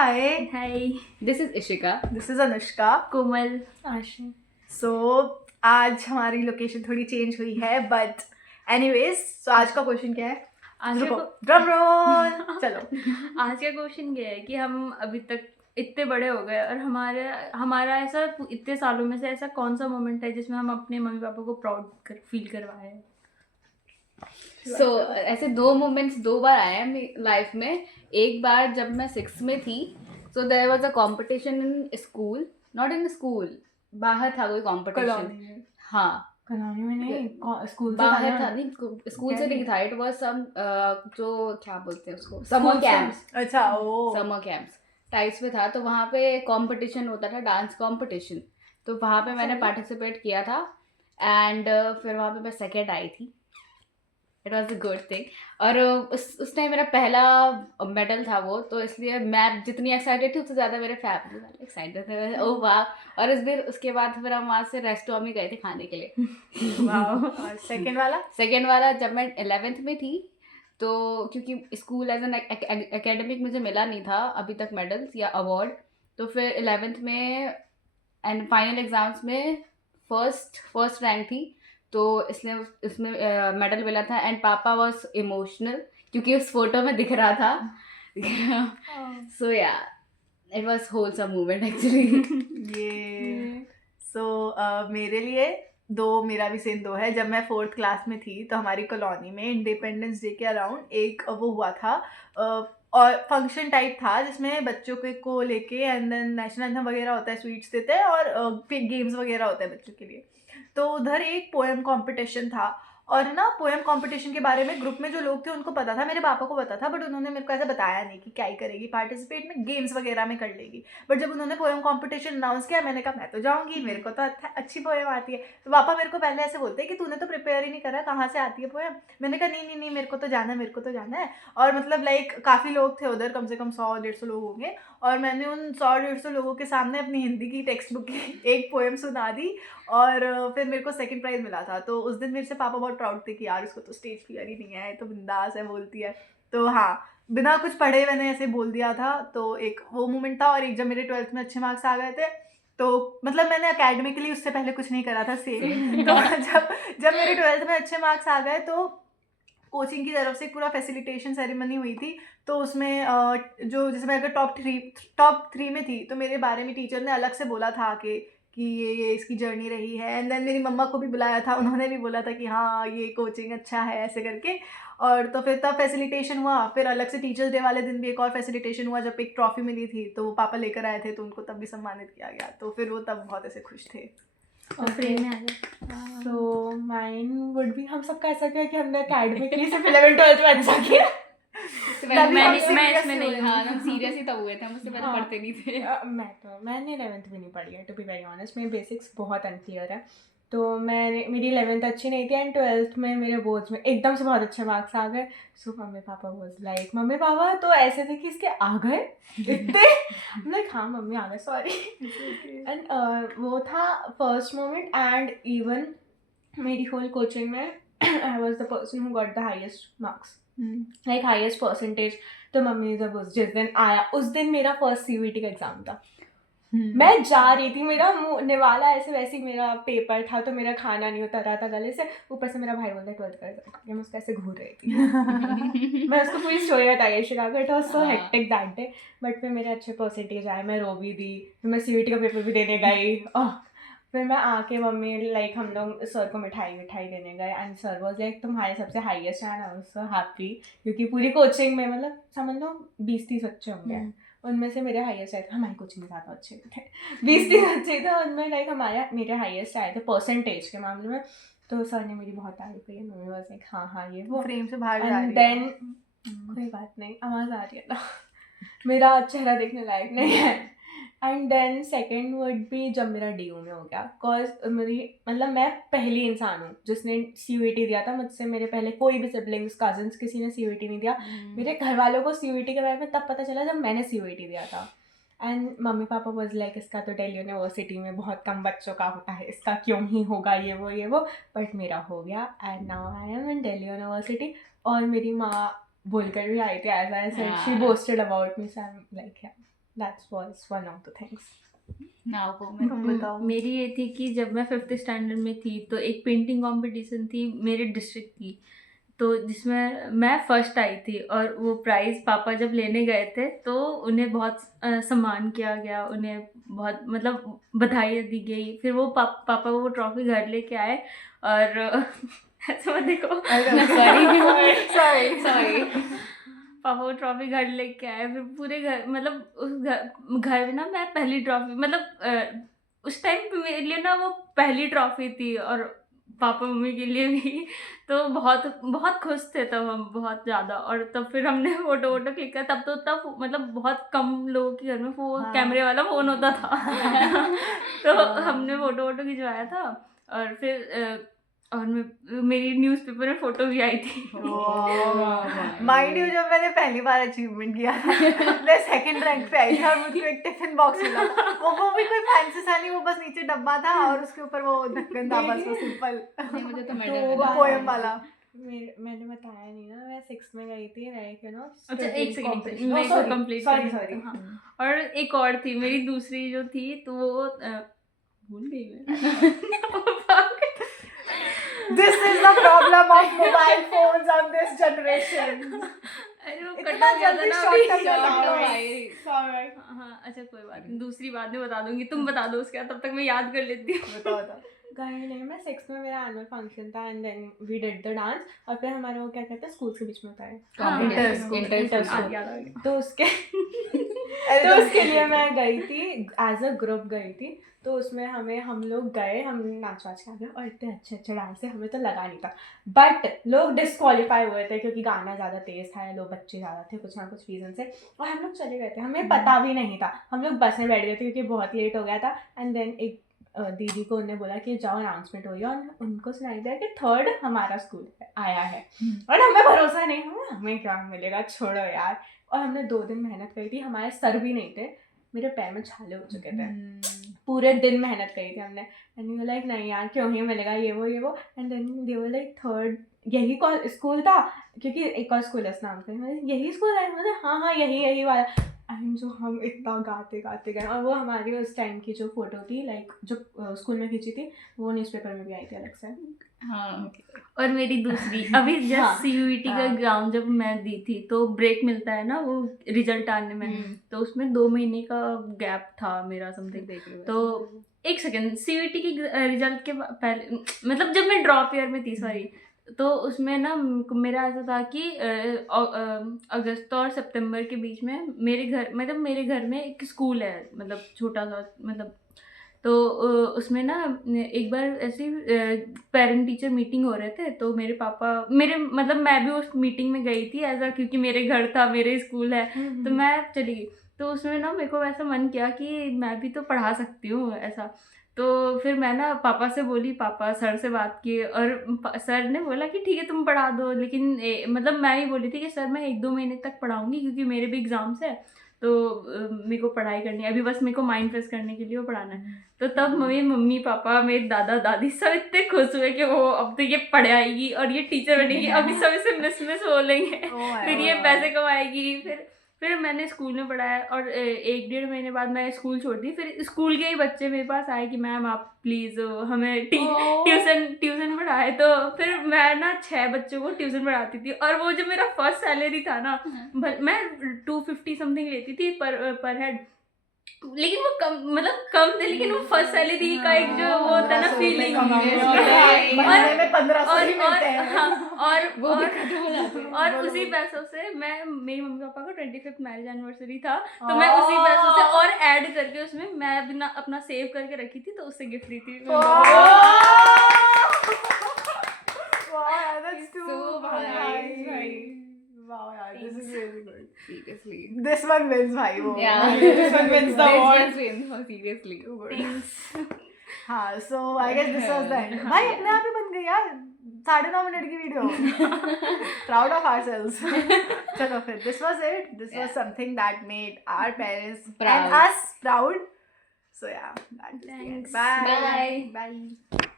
Hi, Hi, This is Ishika. this is Anushka. कोमल। आशी. So आज हमारी लोकेशन थोड़ी चेंज हुई है बट एनीवेज सो आज का क्वेश्चन क्या है? आज रुको, का ड्रम रोल. चलो. आज का क्वेश्चन ये है कि हम अभी तक इतने बड़े हो गए और हमारा ऐसा इतने सालों में से ऐसा कौन सा मोमेंट है जिसमें हम अपने मम्मी पापा को प्राउड फील करवाए हैं। So ऐसे दो मोमेंट्स दो बार आए हैं लाइफ में. एक बार जब मैं 6th में थी, so there was a competition in school, not in school, बाहर था कोई competition. कॉलोनी में. हाँ, कॉलोनी में नहीं, स्कूल से बाहर था. नहीं, स्कूल से नहीं था. It was some जो क्या बोलते हैं उसको, summer camps. अच्छा, ओ. समर कैंप्स टाइप्स में था. तो वहाँ पे कंपटीशन होता था, डांस कंपटीशन. तो वहाँ पे मैंने पार्टिसिपेट किया था एंड फिर वहाँ पे मैं सेकेंड आई थी. It was a good thing. और उस टाइम मेरा पहला मेडल था वो, तो इसलिए मैं जितनी एक्साइटेड थी उससे ज़्यादा मेरे फैमिली वाले एक्साइटेड थे. ओह वाह. और उसके बाद फिर हम वहाँ से रेस्टोरेंट में गए थे खाने के लिए. वाह. और सेकंड वाला जब मैं 11th में थी, तो क्योंकि स्कूल एज एन एकेडमिक मुझे मिला नहीं था अभी तक मेडल्स या अवार्ड. तो फिर 11th में एंड फाइनल एग्जाम्स में फर्स्ट रैंक थी. तो इसलिए इसमें मेडल मिला था. एंड पापा वॉज इमोशनल क्योंकि उस फोटो में दिख रहा था. सो या it was wholesome movement actually. ये सो मेरे लिए मेरा भी सेम दो है. जब मैं 4th क्लास में थी तो हमारी कॉलोनी में इंडिपेंडेंस डे के अराउंड एक वो हुआ था और फंक्शन टाइप था जिसमें बच्चों को लेके एंड देन नेशनल एंथम वगैरह होता है, स्वीट्स देते हैं और गेम्स वगैरह होता है बच्चों के लिए. तो उधर एक पोएम कंपटीशन था और ना पोएम कंपटीशन के बारे में ग्रुप में जो लोग थे उनको पता था, मेरे पापा को पता था, बट उन्होंने मेरे को ऐसा बताया नहीं कि क्या ही करेगी पार्टिसिपेट में, गेम्स वगैरह में कर लेगी. बट जब उन्होंने पोएम कंपटीशन अनाउंस किया मैंने कहा मैं तो जाऊंगी, मेरे को तो अच्छी पोएम आती है. तो पापा मेरे को पहले ऐसे बोलते हैं कि तूने तो प्रिपेयर ही नहीं करा, कहाँ से आती है पोएम. मैंने कहा नहीं मेरे को तो जाना है. और मतलब लाइक काफ़ी लोग थे उधर, कम से कम 100-150 लोग होंगे. और मैंने उन 100-150 लोगों के सामने अपनी हिंदी की टेक्स्ट बुक की एक पोएम सुना दी और फिर मेरे को सेकंड प्राइज़ मिला था. तो उस दिन मेरे से पापा बहुत प्राउड थे कि यार उसको तो स्टेज फियर ही नहीं है, तो बिंदास है, बोलती है. तो हाँ, बिना कुछ पढ़े मैंने ऐसे बोल दिया था. तो एक वो मोमेंट था. और एक जब मेरे 12th में अच्छे मार्क्स आ गए थे तो मतलब मैंने अकेडमिकली उससे पहले कुछ नहीं करा था सेम. तो जब मेरे 12th में अच्छे मार्क्स आ गए तो कोचिंग की तरफ से पूरा फैसिलिटेशन सेरेमनी हुई थी. तो उसमें जो जैसे मैं अगर टॉप थ्री में थी तो मेरे बारे में टीचर ने अलग से बोला था कि ये इसकी जर्नी रही है. एंड देन मेरी मम्मा को भी बुलाया था, उन्होंने भी बोला था कि हाँ ये कोचिंग अच्छा है ऐसे करके. और तो फिर तब फैसिलिटेशन हुआ. फिर अलग से टीचर्स डे वाले दिन भी एक और फैसिलिटेशन हुआ जब एक ट्रॉफी मिली थी, तो वो पापा लेकर आए थे तो उनको तब भी सम्मानित किया गया. तो फिर वो तब बहुत ऐसे खुश थे. फ्रेम में आ गया. सो माइन वुड बी, हम सबका ऐसा क्या कि हमने अकेडमिकली सिर्फ 11th-12th में अच्छा किया. मैं इसमें नहीं. हाँ, हम सीरियस ही तब हुए थे, हम उससे पहले पढ़ते नहीं थे. मैंने 11th भी नहीं पढ़ी है टू बी वेरी ऑनेस्ट. मेरे बेसिक्स बहुत अनक्लियर है. तो मेरी 11th अच्छी नहीं थी एंड 12th में मेरे बोर्ड्स में एकदम से बहुत अच्छे मार्क्स आ गए. So mummy papa was like, mummy papa तो ऐसे थे कि इसके आ गए इतने. लाइक हाँ मम्मी आ गए, सॉरी. एंड वो था फर्स्ट मोमेंट. एंड इवन मेरी होल कोचिंग में I was the person who got the highest marks, like highest percentage. तो मम्मी जब जिस दिन आया उस दिन मेरा फर्स्ट CUET का एग्जाम था. मैं जा रही थी, मेरा मुंह निवाला ऐसे वैसे ही मेरा पेपर था तो मेरा खाना नहीं उतर रहा था गले से. ऊपर से मेरा भाई बोलता 12th कर, मैं उसको ऐसे घूर रही थी. मैं उसको पूरी स्टोरी बताई Chicago. It was so hectic that day. But फिर मेरे अच्छे परसेंटेज आए, मैं रो भी दी. फिर मैं CUET का पेपर भी देने गई. फिर मैं आके मम्मी लाइक हम लोग सर को मिठाई देने गए एंड सर वाज लाइक तुम्हारे सबसे हाईएस्ट है. आई वाज सो हैप्पी क्योंकि पूरी कोचिंग में मतलब समझ लो 20-30 बच्चे होंगे, उनमें से मेरे हाईएस्ट आए थे. हमारी कोचिंग में ज़्यादा अच्छे थे, 20-30 बच्चे थे, उनमें लाइक मेरे हाईएस्ट आए थे परसेंटेज के मामले में. तो सर ने मेरी बहुत तारीफ की. मम्मी वाज लाइक हाँ ये वो फ्रेम से बाहर जा एंड रही देन कोई बात नहीं, आवाज़ आ रही है ना. मेरा चेहरा देखने लायक नहीं है. And then second would be जब मेरा DU में हो गया. बिकॉज मेरी मतलब मैं पहली इंसान हूँ जिसने CUET दिया था. मुझसे मेरे पहले कोई भी सिबलिंग्स कजन्स किसी ने CUET नहीं दिया. मेरे घर वालों को CUET के बारे में तब पता चला जब मैंने CUET दिया था. And mummy papa was like इसका तो दिल्ली यूनिवर्सिटी में बहुत कम बच्चों का होता है, इसका क्यों ही होगा ये वो. बट मेरा हो गया and now I am in Delhi university. और मेरी माँ बोलकर भी आई थी as I said, she boasted about me. So I am like that was one of the things. Now Komal. तुम बताओ। मेरी ये थी कि जब मैं 5th स्टैंडर्ड में थी तो एक पेंटिंग कंपटीशन थी मेरे डिस्ट्रिक्ट की, तो जिसमें मैं फर्स्ट आई थी और वो प्राइज़ पापा जब लेने गए थे तो उन्हें बहुत सम्मान किया गया, उन्हें बहुत मतलब बधाई दी गई। फिर वो पापा वो ट्रॉफी घर लेके आए और ऐसे मत देखो, सॉरी पापा वो ट्रॉफी घर लेके आए। फिर पूरे घर मतलब उस घर में ना मैं पहली ट्रॉफी मतलब उस टाइम पे मेरे लिए ना वो पहली ट्रॉफी थी और पापा मम्मी के लिए भी, तो बहुत बहुत खुश थे तब हम, बहुत ज़्यादा। और तब फिर हमने फोटो क्लिक किया। तब मतलब बहुत कम लोगों के घर में वो हाँ। कैमरे वाला फ़ोन होता था तो हमने फोटो खिंचवाया था। और फिर और मेरी न्यूज़पेपर में फ़ोटो भी आई थी। माइंड यू, जब मैंने पहली बार अचीवमेंट किया था मैं सेकंड रैंक पे आई थी और मुझको एक टिफिन बॉक्स मिला था। वो भी कोई फैंसी सा नहीं, वो बस नीचे डब्बा था और उसके ऊपर वो ढक्कन था, बस वो सिंपल नहीं, मुझे तो तो मेडल वो मिला। पोएम वाला। मैंने बताया नहीं ना, मैं 6th में गई थी, लाइक यू नो। अच्छा एक सेकंड मेरे को कंप्लीट सॉरी हाँ। और एक और थी मेरी दूसरी जो थी, तो वो भूल गई मैं This is the problem of mobile phones on this generation. अरे वो इतना कटा गया था जल्दी ना short अभी। term बताओ। Sorry. हाँ अच्छा कोई बात नहीं, दूसरी बात में बता दूंगी, तुम बता दो उसके बाद, तब तक मैं याद कर लेती हूँ। बताओ। गई नहीं, मैं 6th में मेरा एनुअल फंक्शन था and then we did the dance. और फिर हमारा वो क्या कहते हैं, स्कूल के बीच में होता है हाँ, इंटर-स्कूल। याद आ गया। तो उसके अरे तो उसके लिए मैं गई थी, एज अ ग्रुप गई थी। तो उसमें हम लोग गए, हम नाच वाच कर रहे और इतने अच्छे डांस थे, हमें तो लगा नहीं था। बट लोग डिस्क्वालीफाई हुए थे क्योंकि गाना ज़्यादा तेज़ था या लोग बच्चे ज़्यादा थे, कुछ ना कुछ रीज़न से। और हम लोग चले गए थे, हमें पता भी नहीं था। हम लोग बस में बैठ गए थे क्योंकि बहुत लेट हो गया था। एंड देन एक दीदी को उन्होंने बोला कि जाओ अनाउंसमेंट हो गया, और उनको सुनाई दिया कि 3rd हमारा स्कूल आया है। और हमें भरोसा नहीं, हमें क्या मिलेगा, छोड़ो यार। और हमने 2 दिन मेहनत करी थी, हमारे सर भी नहीं थे, मेरे पैर में छाले हो चुके थे। पूरे दिन मेहनत करी थी हमने। एंड यू लाइक नहीं यार क्यों ही मिलेगा ये वो। And then they were like 3rd यही स्कूल था, क्योंकि एक और स्कूल है इस नाम का, यही स्कूल है, मतलब हाँ यही वाला। एंड जो हम इतना गाते गए, और वो हमारी उस टाइम की जो फोटो थी, लाइक जो स्कूल में खींची थी, वो न्यूज़पेपर में भी आई थी अलग से। हाँ। और मेरी दूसरी अभी हाँ, जस्ट CUET का हाँ। एग्जाम जब मैं दी थी तो ब्रेक मिलता है ना वो रिजल्ट आने में, तो उसमें 2 महीने का गैप था मेरा समथिंग। तो एक सेकेंड, CUET की रिजल्ट के पहले मतलब जब मैं ड्रॉप ईयर में थी, सॉरी, तो उसमें ना मेरा ऐसा था कि अगस्त और सितंबर के बीच में मेरे घर में एक स्कूल है, मतलब छोटा सा, मतलब तो उसमें ना एक बार ऐसे पेरेंट टीचर मीटिंग हो रहे थे, तो मेरे पापा मतलब मैं भी उस मीटिंग में गई थी ऐसा, क्योंकि मेरे घर था, मेरे स्कूल है, तो मैं चली गई। तो उसमें ना मेरे को ऐसा मन किया कि मैं भी तो पढ़ा सकती हूँ ऐसा। तो फिर मैं ना पापा से बोली, पापा सर से बात की और सर ने बोला कि ठीक है तुम पढ़ा दो, लेकिन मतलब मैं ही बोली थी कि सर मैं 1-2 महीने तक पढ़ाऊँगी क्योंकि मेरे भी एग्ज़ाम्स है, तो मेरे को पढ़ाई करनी है अभी, बस मेरे को माइंड फ्रेश करने के लिए वो पढ़ाना है। तो तब मम्मी पापा मेरे दादा दादी सब इतने खुश हुए कि वो अब तो ये पढ़ाएगी और ये टीचर बनेगी, अभी सब इसे मिस बोलेंगे, फिर ये पैसे कमाएगी। फिर मैंने स्कूल में पढ़ाया और 1-1.5 महीने बाद मैं स्कूल छोड़ दी। फिर स्कूल के ही बच्चे मेरे पास आए कि मैम आप प्लीज़ हमें ट्यूशन पढ़ाए। तो फिर मैं ना 6 बच्चों को ट्यूशन पढ़ाती थी, और वो जो मेरा फर्स्ट सैलरी था ना, मैं 250 समथिंग लेती थी पर हेड, लेकिन वो कम थे, लेकिन वो फर्स्ट सैलरी का एक जो वो होता है ना फीलिंग, महीने में 1500 ही मिलते हैं। और उसी पैसों से मेरी मम्मी पापा का 25th मैरिज एनिवर्सरी था, तो मैं उसी पैसों से और ऐड करके उसमें मैं अपना सेव करके रखी थी, तो उससे गिफ्ट दी थी। Wow, yeah, this is really good. Seriously. This one wins, भाई वो. Yeah. This one wins the award. Seriously. हाँ, so I guess this was the end. भाई अपने आप ही बन गई यार 9.5 मिनट की वीडियो. Proud of ourselves. चलो फिर, this was it. This was something that made our parents Proud. and us proud. So yeah, that's it. Thanks. Bye. Bye. Bye.